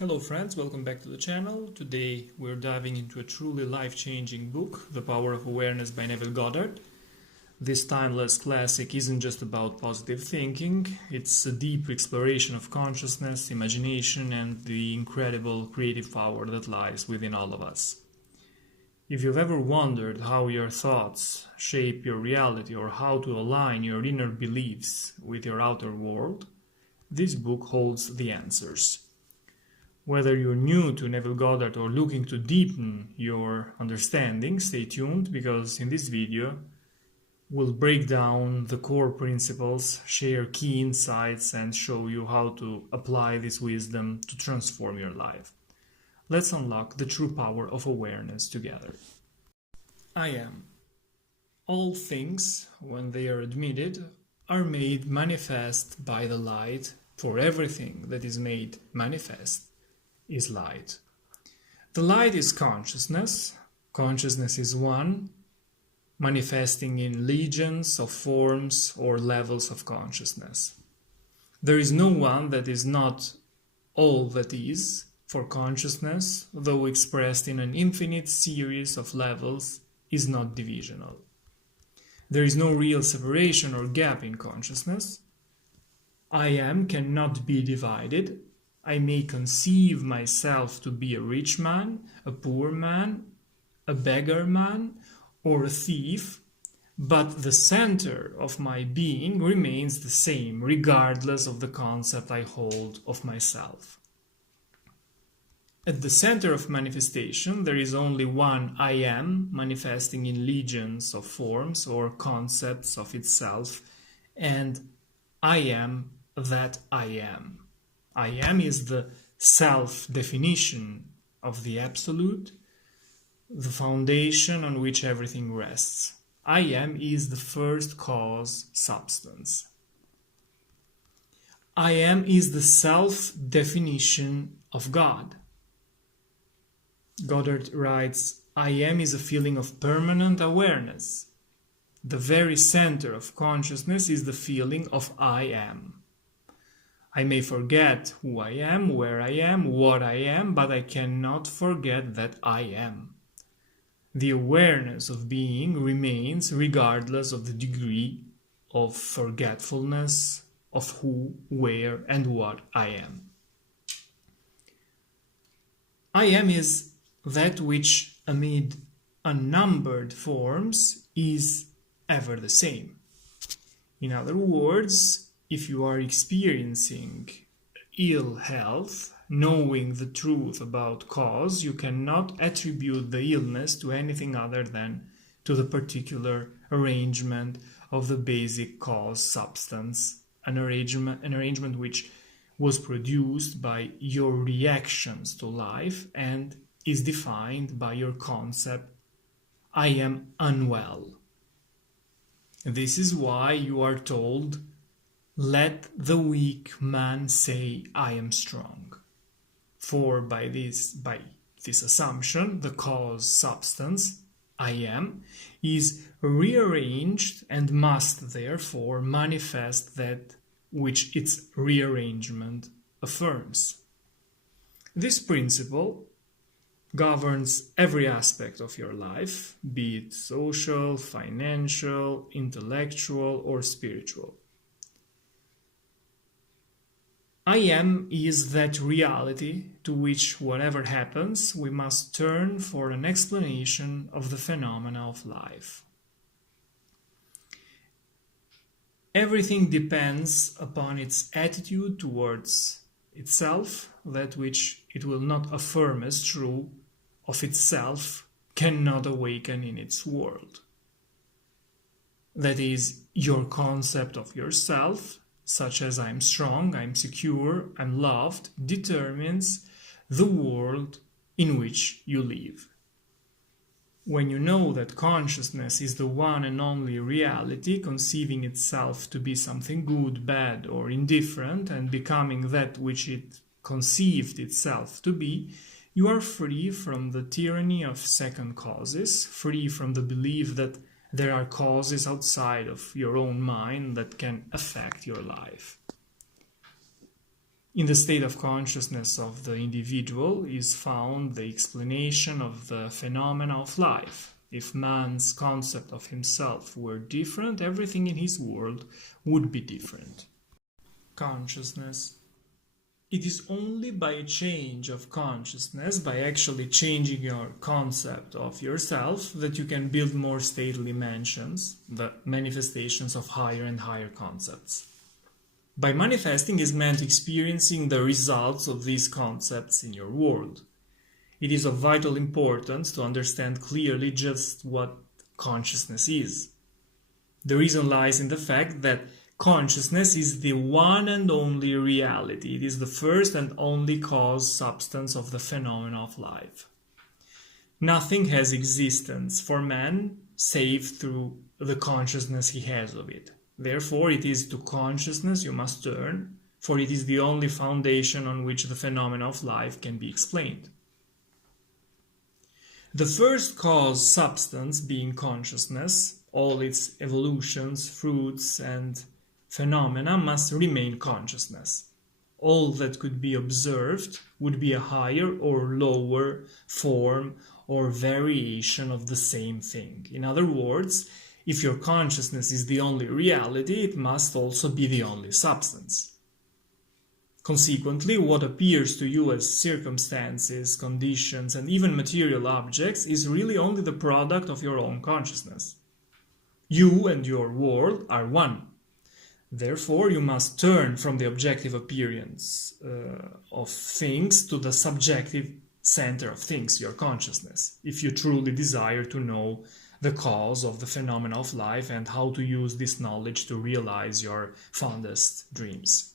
Hello friends, welcome back to the channel. Today we're diving into a truly life-changing book, The Power of Awareness by Neville Goddard. This timeless classic isn't just about positive thinking, it's a deep exploration of consciousness, imagination, and the incredible creative power that lies within all of us. If you've ever wondered how your thoughts shape your reality or how to align your inner beliefs with your outer world, this book holds the answers. Whether you're new to Neville Goddard or looking to deepen your understanding, stay tuned because in this video we'll break down the core principles, share key insights, and show you how to apply this wisdom to transform your life. Let's unlock the true power of awareness together. I am. All things, when they are admitted, are made manifest by the light, for everything that is made manifest is light. The light is consciousness. Consciousness is one, manifesting in legions of forms or levels of consciousness. There is no one that is not all that is, for consciousness, though expressed in an infinite series of levels, is not divisional. There is no real separation or gap in consciousness. I am cannot be divided. I may conceive myself to be a rich man, a poor man, a beggar man, or a thief, but the center of my being remains the same, regardless of the concept I hold of myself. At the center of manifestation, there is only one I am, manifesting in legions of forms or concepts of itself, and I am that I am. I am is the self-definition of the absolute, the foundation on which everything rests. I am is the first cause substance. I am is the self-definition of God. Goddard writes, I am is a feeling of permanent awareness. The very center of consciousness is the feeling of I am. I may forget who I am, where I am, what I am, but I cannot forget that I am. The awareness of being remains regardless of the degree of forgetfulness of who, where, and what I am. I am is that which, amid unnumbered forms, is ever the same. In other words, if you are experiencing ill health, knowing the truth about cause, you cannot attribute the illness to anything other than to the particular arrangement of the basic cause substance, an arrangement which was produced by your reactions to life and is defined by your concept, I am unwell. This is why you are told, let the weak man say, I am strong. For by this assumption, the cause substance, I am, is rearranged and must therefore manifest that which its rearrangement affirms. This principle governs every aspect of your life, be it social, financial, intellectual, or spiritual. I am is that reality to which, whatever happens, we must turn for an explanation of the phenomena of life. Everything depends upon its attitude towards itself. That which it will not affirm as true of itself cannot awaken in its world. That is, your concept of yourself, such as I'm strong, I'm secure, I'm loved, determines the world in which you live. When you know that consciousness is the one and only reality, conceiving itself to be something good, bad, or indifferent, and becoming that which it conceived itself to be, you are free from the tyranny of second causes, free from the belief that there are causes outside of your own mind that can affect your life. In the state of consciousness of the individual is found the explanation of the phenomena of life. If man's concept of himself were different, everything in his world would be different. Consciousness. It is only by a change of consciousness, by actually changing your concept of yourself, that you can build more stately mansions, the manifestations of higher and higher concepts. By manifesting is meant experiencing the results of these concepts in your world. It is of vital importance to understand clearly just what consciousness is. The reason lies in the fact that consciousness is the one and only reality. It is the first and only cause substance of the phenomena of life. Nothing has existence for man save through the consciousness he has of it. Therefore, it is to consciousness you must turn, for it is the only foundation on which the phenomena of life can be explained. The first cause substance being consciousness, all its evolutions, fruits, and phenomena must remain consciousness. All that could be observed would be a higher or lower form or variation of the same thing. In other words, if your consciousness is the only reality, it must also be the only substance. Consequently, what appears to you as circumstances, conditions, and even material objects is really only the product of your own consciousness. You and your world are one. Therefore, you must turn from the objective appearance of things to the subjective center of things, your consciousness, if you truly desire to know the cause of the phenomena of life and how to use this knowledge to realize your fondest dreams.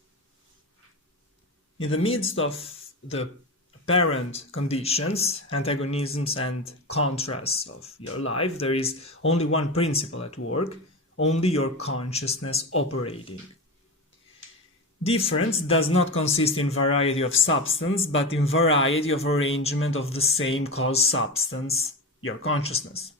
In the midst of the apparent conditions, antagonisms and contrasts of your life, there is only one principle at work, only your consciousness operating. Difference does not consist in variety of substance, but in variety of arrangement of the same cause substance, your consciousness.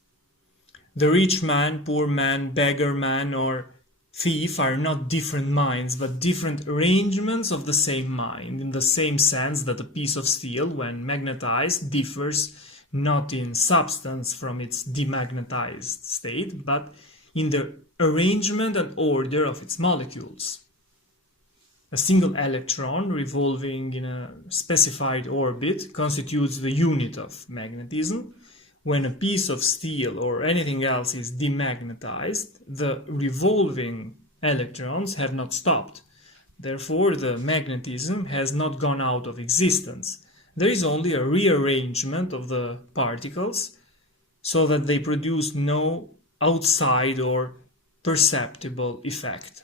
The rich man, poor man, beggar man, or thief are not different minds, but different arrangements of the same mind, in the same sense that a piece of steel, when magnetized, differs not in substance from its demagnetized state, but in the arrangement and order of its molecules. A single electron revolving in a specified orbit constitutes the unit of magnetism. When a piece of steel or anything else is demagnetized, the revolving electrons have not stopped. Therefore, the magnetism has not gone out of existence. There is only a rearrangement of the particles so that they produce no outside or perceptible effect.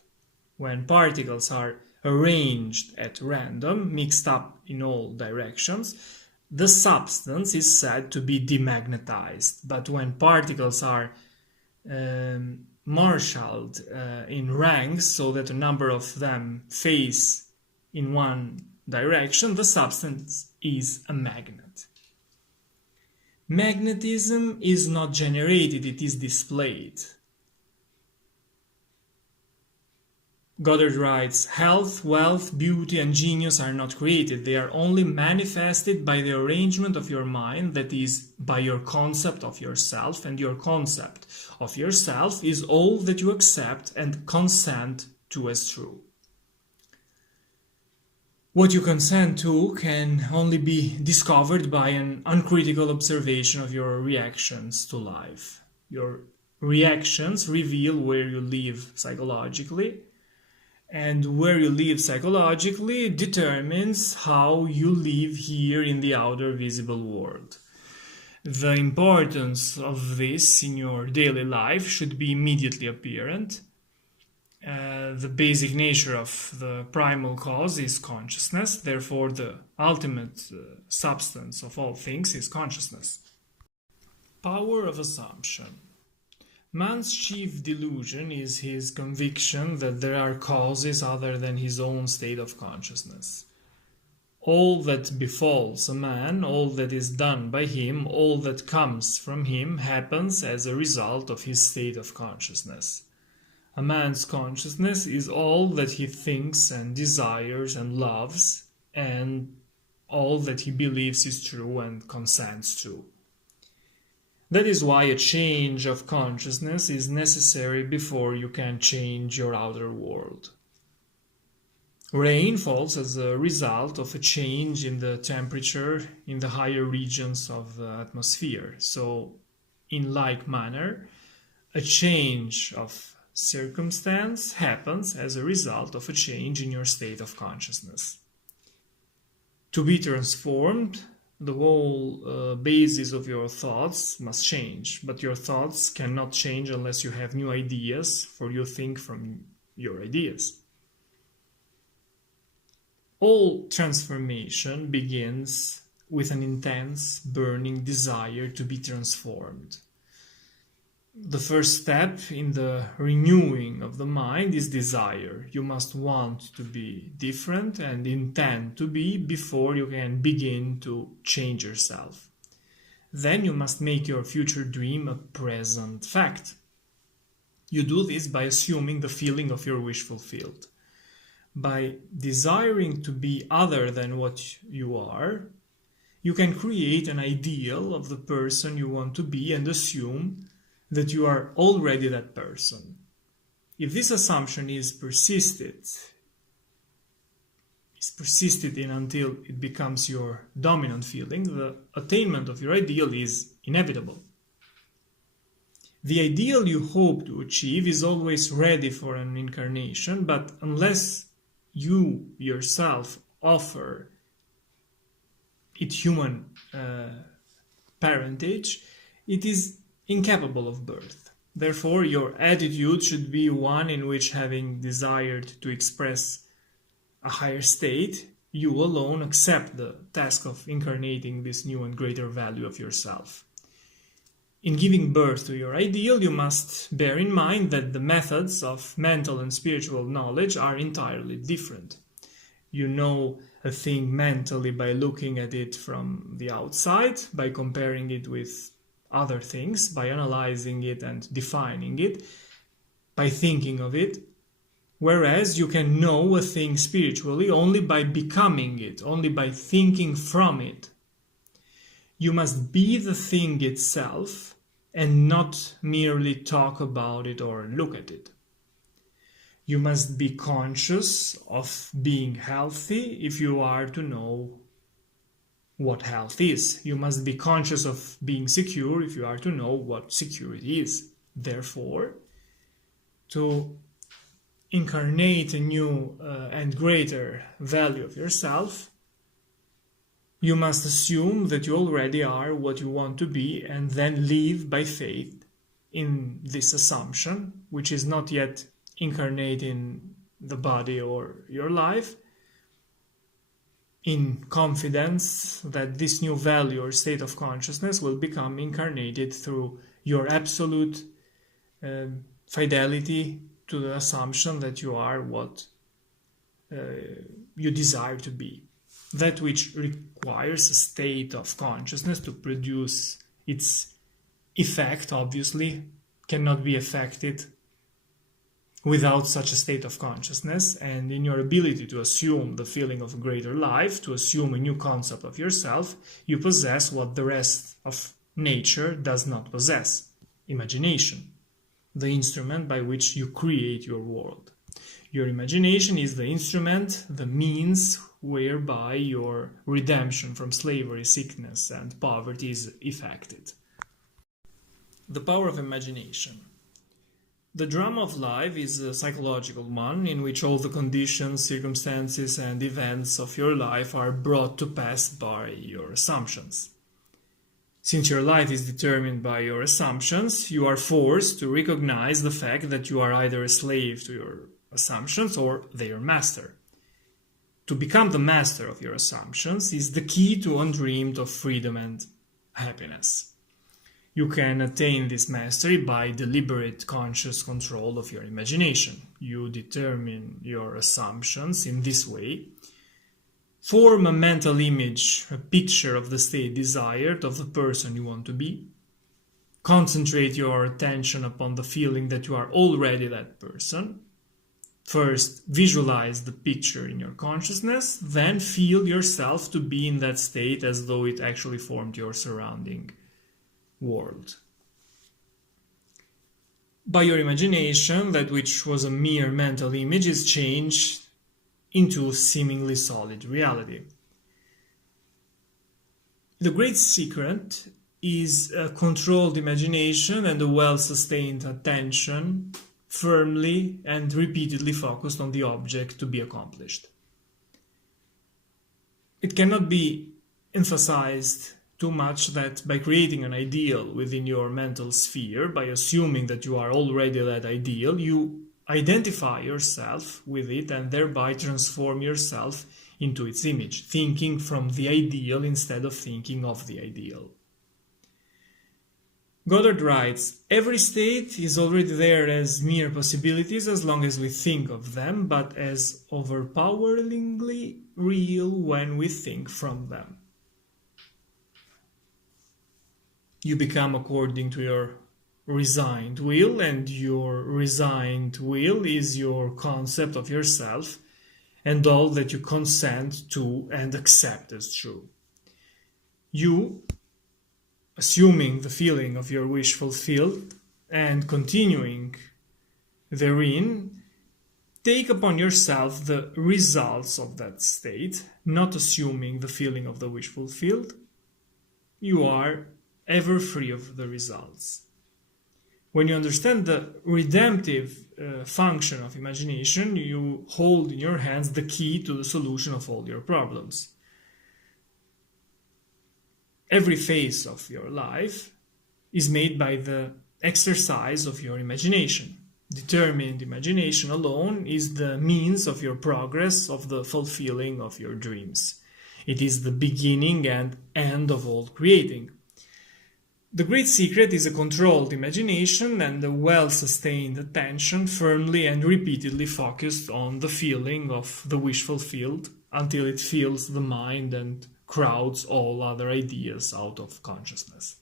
When particles are arranged at random, mixed up in all directions, the substance is said to be demagnetized. But when particles are marshaled in ranks so that a number of them face in one direction, the substance is a magnet. Magnetism is not generated, it is displayed. Goddard writes, health, wealth, beauty, and genius are not created. They are only manifested by the arrangement of your mind, that is, by your concept of yourself, and your concept of yourself is all that you accept and consent to as true. What you consent to can only be discovered by an uncritical observation of your reactions to life. Your reactions reveal where you live psychologically, and where you live psychologically determines how you live here in the outer visible world. The importance of this in your daily life should be immediately apparent. The basic nature of the primal cause is consciousness, therefore the ultimate substance of all things is consciousness. Power of assumption. Man's chief delusion is his conviction that there are causes other than his own state of consciousness. All that befalls a man, all that is done by him, all that comes from him happens as a result of his state of consciousness. A man's consciousness is all that he thinks and desires and loves, and all that he believes is true and consents to. That is why a change of consciousness is necessary before you can change your outer world. Rain falls as a result of a change in the temperature in the higher regions of the atmosphere. So, in like manner, a change of circumstance happens as a result of a change in your state of consciousness. To be transformed, the whole basis of your thoughts must change, but your thoughts cannot change unless you have new ideas, for you think from your ideas. All transformation begins with an intense, burning desire to be transformed. The first step in the renewing of the mind is desire. You must want to be different and intend to be before you can begin to change yourself. Then you must make your future dream a present fact. You do this by assuming the feeling of your wish fulfilled. By desiring to be other than what you are, you can create an ideal of the person you want to be and assume that you are already that person. If this assumption is persisted in until it becomes your dominant feeling, the attainment of your ideal is inevitable. The ideal you hope to achieve is always ready for an incarnation, but unless you yourself offer it human parentage, it is incapable of birth. Therefore, your attitude should be one in which, having desired to express a higher state, you alone accept the task of incarnating this new and greater value of yourself. In giving birth to your ideal, you must bear in mind that the methods of mental and spiritual knowledge are entirely different. You know a thing mentally by looking at it from the outside, by comparing it with other things, by analyzing it and defining it, by thinking of it, whereas you can know a thing spiritually only by becoming it, only by thinking from it. You must be the thing itself and not merely talk about it or look at it. You must be conscious of being healthy if you are to know what health is. You must be conscious of being secure if you are to know what security is. Therefore, to incarnate a new and greater value of yourself, you must assume that you already are what you want to be and then live by faith in this assumption, which is not yet incarnate in the body or your life, in confidence that this new value or state of consciousness will become incarnated through your absolute fidelity to the assumption that you are what you desire to be. That which requires a state of consciousness to produce its effect, obviously, cannot be affected without such a state of consciousness, and in your ability to assume the feeling of a greater life, to assume a new concept of yourself, you possess what the rest of nature does not possess: imagination, the instrument by which you create your world. Your imagination is the instrument, the means whereby your redemption from slavery, sickness, and poverty is effected. The power of imagination. The drama of life is a psychological one in which all the conditions, circumstances, and events of your life are brought to pass by your assumptions. Since your life is determined by your assumptions, you are forced to recognize the fact that you are either a slave to your assumptions or their master. To become the master of your assumptions is the key to undreamed of freedom and happiness. You can attain this mastery by deliberate conscious control of your imagination. You determine your assumptions in this way. Form a mental image, a picture of the state desired of the person you want to be. Concentrate your attention upon the feeling that you are already that person. First, visualize the picture in your consciousness, then feel yourself to be in that state as though it actually formed your surrounding world. By your imagination, that which was a mere mental image is changed into seemingly solid reality. The great secret is a controlled imagination and a well-sustained attention, firmly and repeatedly focused on the object to be accomplished. It cannot be emphasized too much that by creating an ideal within your mental sphere, by assuming that you are already that ideal, you identify yourself with it and thereby transform yourself into its image, thinking from the ideal instead of thinking of the ideal. Goddard writes, every state is already there as mere possibilities as long as we think of them, but as overpoweringly real when we think from them. You become according to your resigned will, and your resigned will is your concept of yourself and all that you consent to and accept as true. You, assuming the feeling of your wish fulfilled and continuing therein, take upon yourself the results of that state, not assuming the feeling of the wish fulfilled. You are ever free of the results. When you understand the redemptive function of imagination, you hold in your hands the key to the solution of all your problems. Every phase of your life is made by the exercise of your imagination. Determined imagination alone is the means of your progress, of the fulfilling of your dreams. It is the beginning and end of all creating. The great secret is a controlled imagination and a well-sustained attention, firmly and repeatedly focused on the feeling of the wish fulfilled until it fills the mind and crowds all other ideas out of consciousness.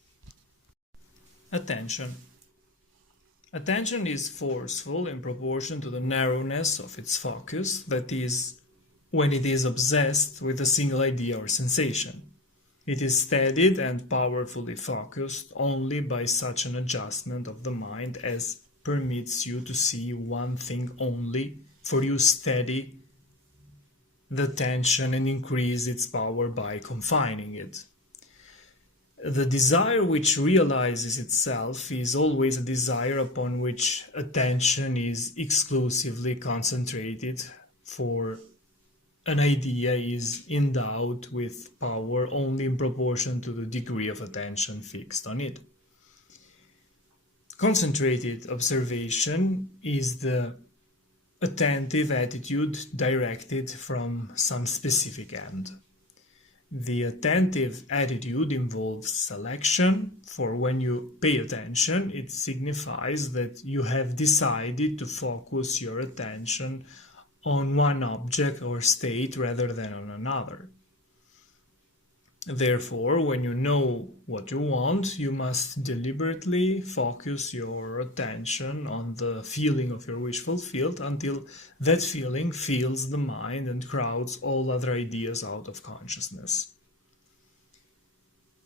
Attention. Attention is forceful in proportion to the narrowness of its focus, that is, when it is obsessed with a single idea or sensation. It is steadied and powerfully focused only by such an adjustment of the mind as permits you to see one thing only, for you steady the tension and increase its power by confining it. The desire which realizes itself is always a desire upon which attention is exclusively concentrated, for an idea is endowed with power only in proportion to the degree of attention fixed on it. Concentrated observation is the attentive attitude directed from some specific end. The attentive attitude involves selection, for when you pay attention, it signifies that you have decided to focus your attention on one object or state rather than on another. Therefore, when you know what you want, you must deliberately focus your attention on the feeling of your wish fulfilled until that feeling fills the mind and crowds all other ideas out of consciousness.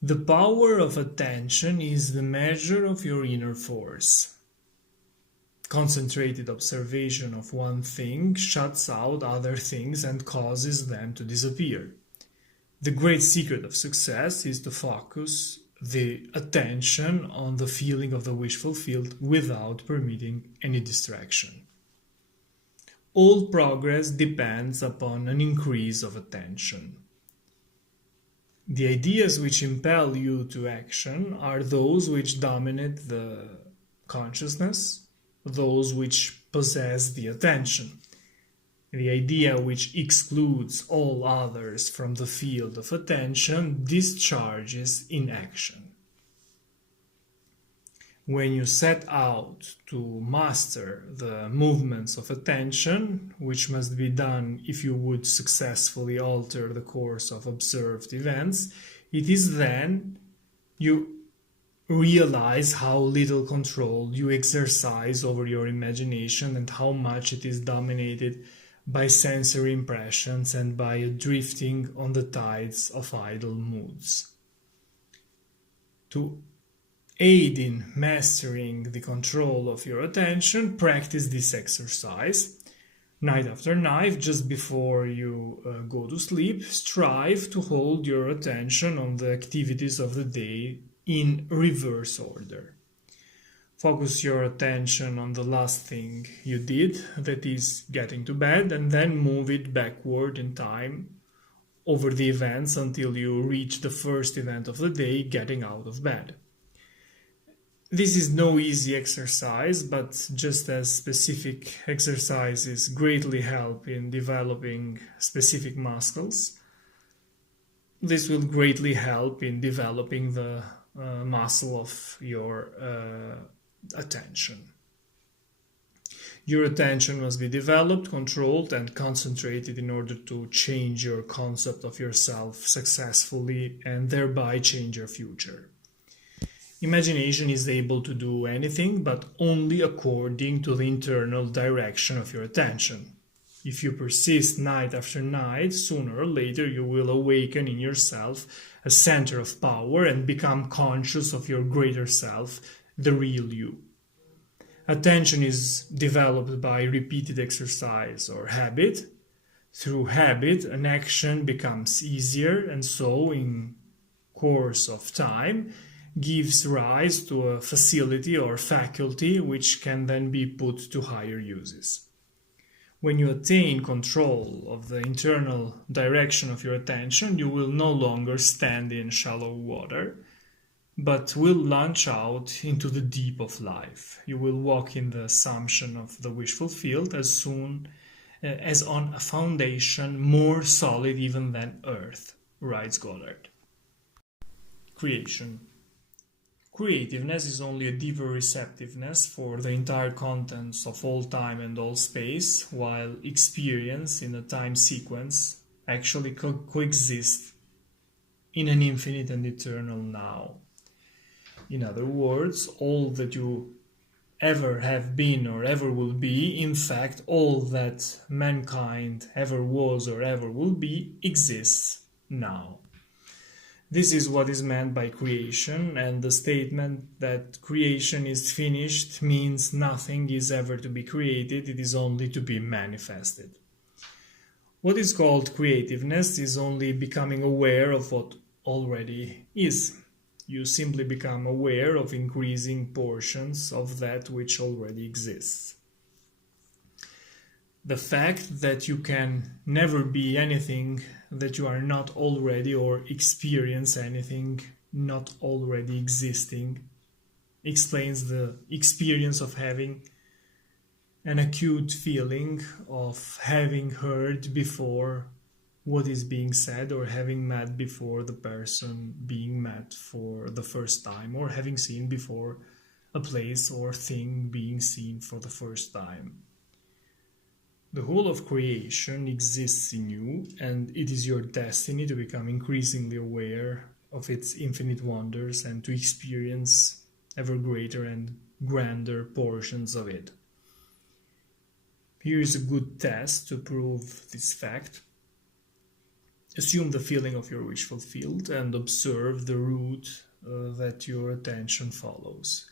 The power of attention is the measure of your inner force. Concentrated observation of one thing shuts out other things and causes them to disappear. The great secret of success is to focus the attention on the feeling of the wish fulfilled without permitting any distraction. All progress depends upon an increase of attention. The ideas which impel you to action are those which dominate the consciousness, those which possess the attention. The idea which excludes all others from the field of attention discharges in action. When you set out to master the movements of attention, which must be done if you would successfully alter the course of observed events, it is then you realize how little control you exercise over your imagination and how much it is dominated by sensory impressions and by drifting on the tides of idle moods. To aid in mastering the control of your attention, practice this exercise. Night after night, just before you go to sleep, strive to hold your attention on the activities of the day in reverse order. Focus your attention on the last thing you did, that is getting to bed, and then move it backward in time over the events until you reach the first event of the day, getting out of bed. This is no easy exercise, but just as specific exercises greatly help in developing specific muscles, this will greatly help in developing the muscle of your attention. Your attention must be developed, controlled, and concentrated in order to change your concept of yourself successfully and thereby change your future. Imagination is able to do anything, but only according to the internal direction of your attention. If you persist night after night, sooner or later you will awaken in yourself a center of power and become conscious of your greater self, the real you. Attention is developed by repeated exercise or habit. Through habit, an action becomes easier, and so in course of time gives rise to a facility or faculty which can then be put to higher uses. When you attain control of the internal direction of your attention, you will no longer stand in shallow water, but will launch out into the deep of life. You will walk in the assumption of the wish fulfilled as soon as on a foundation more solid even than earth, writes Goddard. Creation. Creativeness is only a deeper receptiveness for the entire contents of all time and all space, while experience in a time sequence actually coexists in an infinite and eternal now. In other words, all that you ever have been or ever will be, in fact, all that mankind ever was or ever will be, exists now. This is what is meant by creation, and the statement that creation is finished means nothing is ever to be created, it is only to be manifested. What is called creativeness is only becoming aware of what already is. You simply become aware of increasing portions of that which already exists. The fact that you can never be anything that you are not already, or experience anything not already existing, explains the experience of having an acute feeling of having heard before what is being said, or having met before the person being met for the first time, or having seen before a place or thing being seen for the first time. The whole of creation exists in you, and it is your destiny to become increasingly aware of its infinite wonders and to experience ever greater and grander portions of it. Here is a good test to prove this fact. Assume the feeling of your wish fulfilled and observe the route that your attention follows.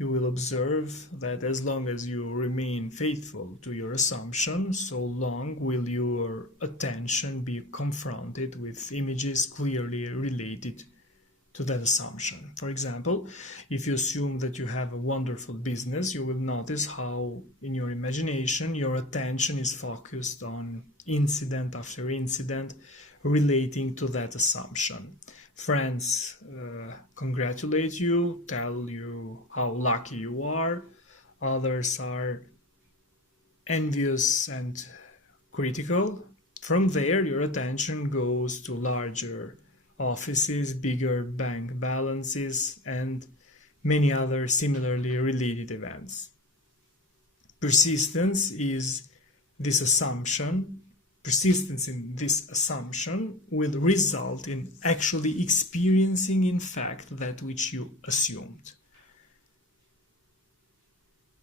You will observe that as long as you remain faithful to your assumption, so long will your attention be confronted with images clearly related to that assumption. For example, if you assume that you have a wonderful business, you will notice how in your imagination your attention is focused on incident after incident relating to that assumption. Friends congratulate you, tell you how lucky you are. Others are envious and critical. From there, your attention goes to larger offices, bigger bank balances, and many other similarly related events. Persistence is this assumption. persistence in this assumption will result in actually experiencing in fact that which you assumed.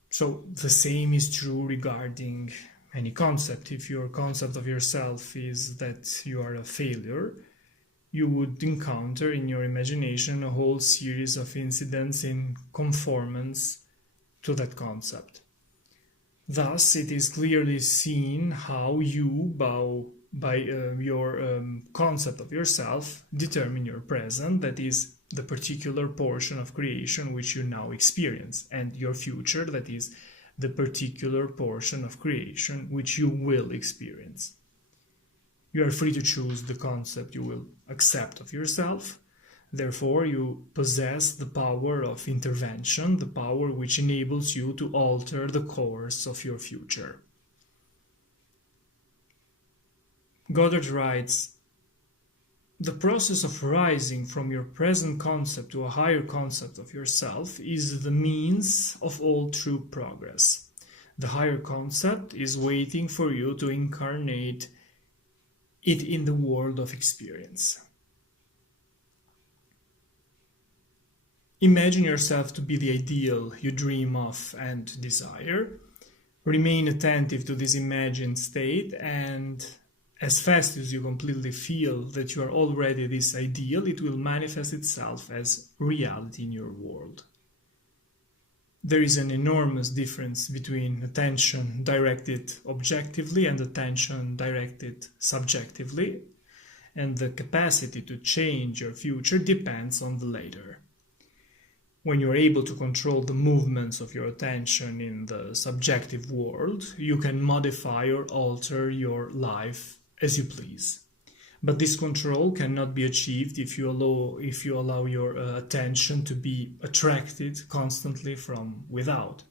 So the same is true regarding any concept. If your concept of yourself is that you are a failure, you would encounter in your imagination a whole series of incidents in conformance to that concept. Thus, it is clearly seen how you, by your concept of yourself, determine your present, that is, the particular portion of creation which you now experience, and your future, that is, the particular portion of creation which you will experience. You are free to choose the concept you will accept of yourself. Therefore, you possess the power of intervention, the power which enables you to alter the course of your future. Goddard writes, "The process of rising from your present concept to a higher concept of yourself is the means of all true progress. The higher concept is waiting for you to incarnate it in the world of experience." Imagine yourself to be the ideal you dream of and desire. Remain attentive to this imagined state, and as fast as you completely feel that you are already this ideal, it will manifest itself as reality in your world. There is an enormous difference between attention directed objectively and attention directed subjectively, and the capacity to change your future depends on the latter. When you are able to control the movements of your attention in the subjective world, you can modify or alter your life as you please. But this control cannot be achieved if you allow your attention to be attracted constantly from without.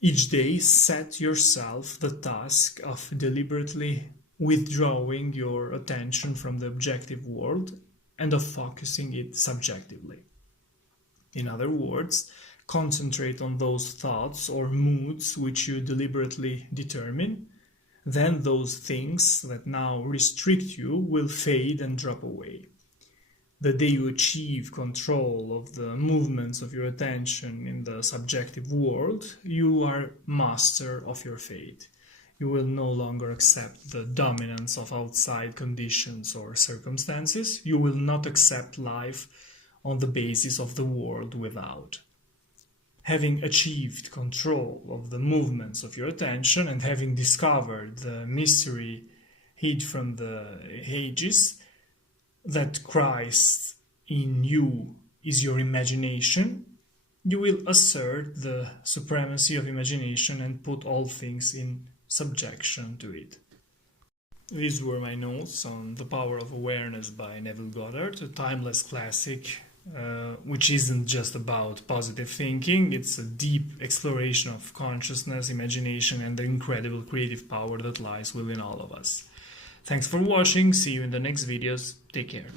Each day, set yourself the task of deliberately withdrawing your attention from the objective world and of focusing it subjectively. In other words, concentrate on those thoughts or moods which you deliberately determine. Then those things that now restrict you will fade and drop away. The day you achieve control of the movements of your attention in the subjective world, you are master of your fate. You will no longer accept the dominance of outside conditions or circumstances. You will not accept life on the basis of the world without. Having achieved control of the movements of your attention and having discovered the mystery hid from the ages, that Christ in you is your imagination, you will assert the supremacy of imagination and put all things in subjection to it. These were my notes on The Power of Awareness by Neville Goddard, a timeless classic which isn't just about positive thinking. It's a deep exploration of consciousness, imagination, and the incredible creative power that lies within all of us. Thanks for watching. See you in the next videos. Take care.